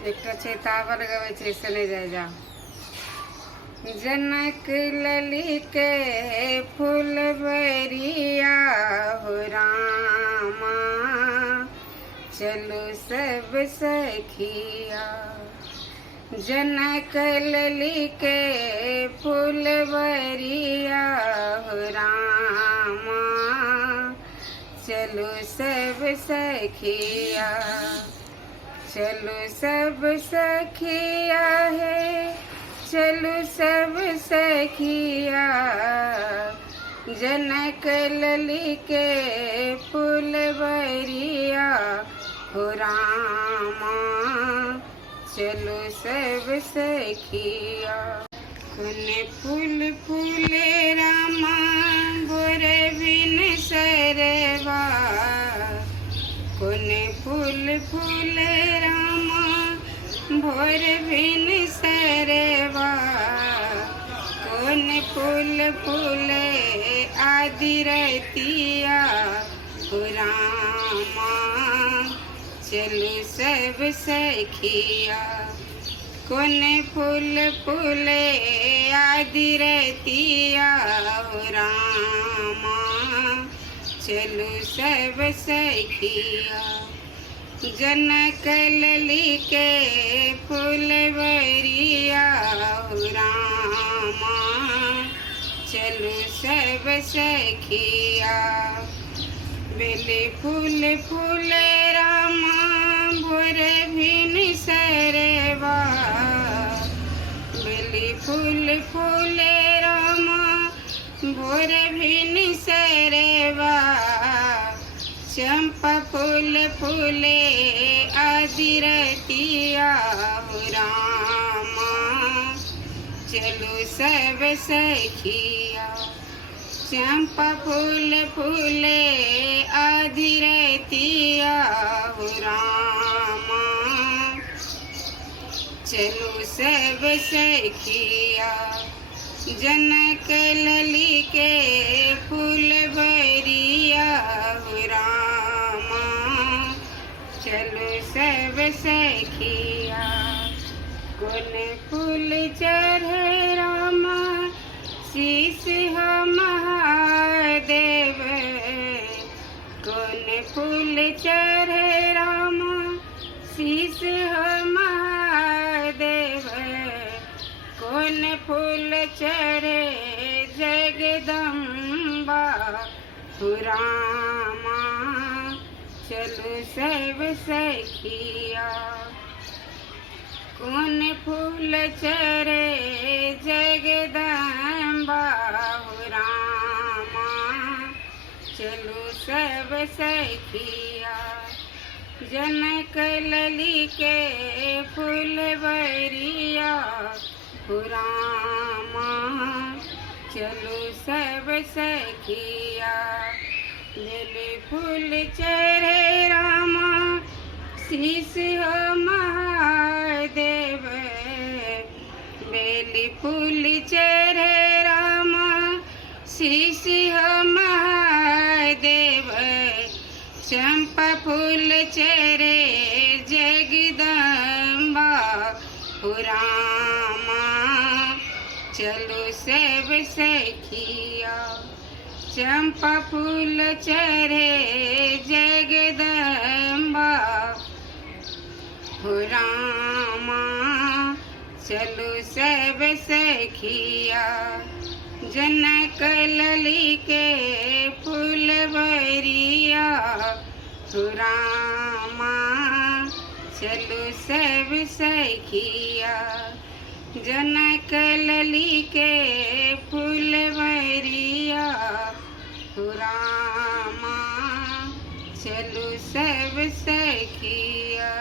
एक चेतावल गवे छे सने जाय जा। जनक लली के फुलवरिया हो रामा, चलो सब सखिया। जनक लली के फुलवरिया हो रामा, चलो सब सखिया। चलो सब सखिया है, चलो सब सखिया। जनक लली के फुलवरिया हो रामा, चलो सब सखिया। कोने फूल फूले रामा, गोरे बिन सरवा। कोने फूल फूले रामा, भोर बिन सरवा। कोने फूल फूले आदि रतिया हो रामा, चलो सब सखिया। कोने फूल फूले आदि रतिया हो रामा, चलो सब सखिया। जनक लली के फुलवरिया हो रामा, चलो सब सखिया। बेली फूल फूले रामा, भोर भिन सरवा। बेली फूल फूले रामा, भोर भिन सरवा। चंपा फूल फूले आदि रतिया हो रामा, चलो सब सखिया। चंपा फूल फूले आदि रतिया हो रामा, चलो सब सखिया। जनक लली के फुलवरिया हो रामा, चलो सब सखिया। कोने फूल चढ़े रामा, शीश हो महादेव। कोने फूल चढ़े रामा, शीश हो महादेव। कोन फूल चढ़े जगदम्बा हो रामा, चलो सब सखिया। कोन फूल चढ़े जगदम्बा हो रामा, चलो सब सखिया। जनक लली के फुलवरिया हो रामा, चलो सब सखिया। बेली फूल चढ़े रामा, शीश हो महादेव। बेली फूल चढ़े रामा, शीश हो महादेव। चंपा फूल चढ़े जगदम्बा हो रामा, चलो सब सखिया। चंपा फूल चढ़े जगदम्बा हो रामा, चलो सब सखिया। जनक लली के फुलवरिया हो रामा, चलो सब सखिया। जनक लली के फुलवरिया हो रामा, चलो सब सखिया।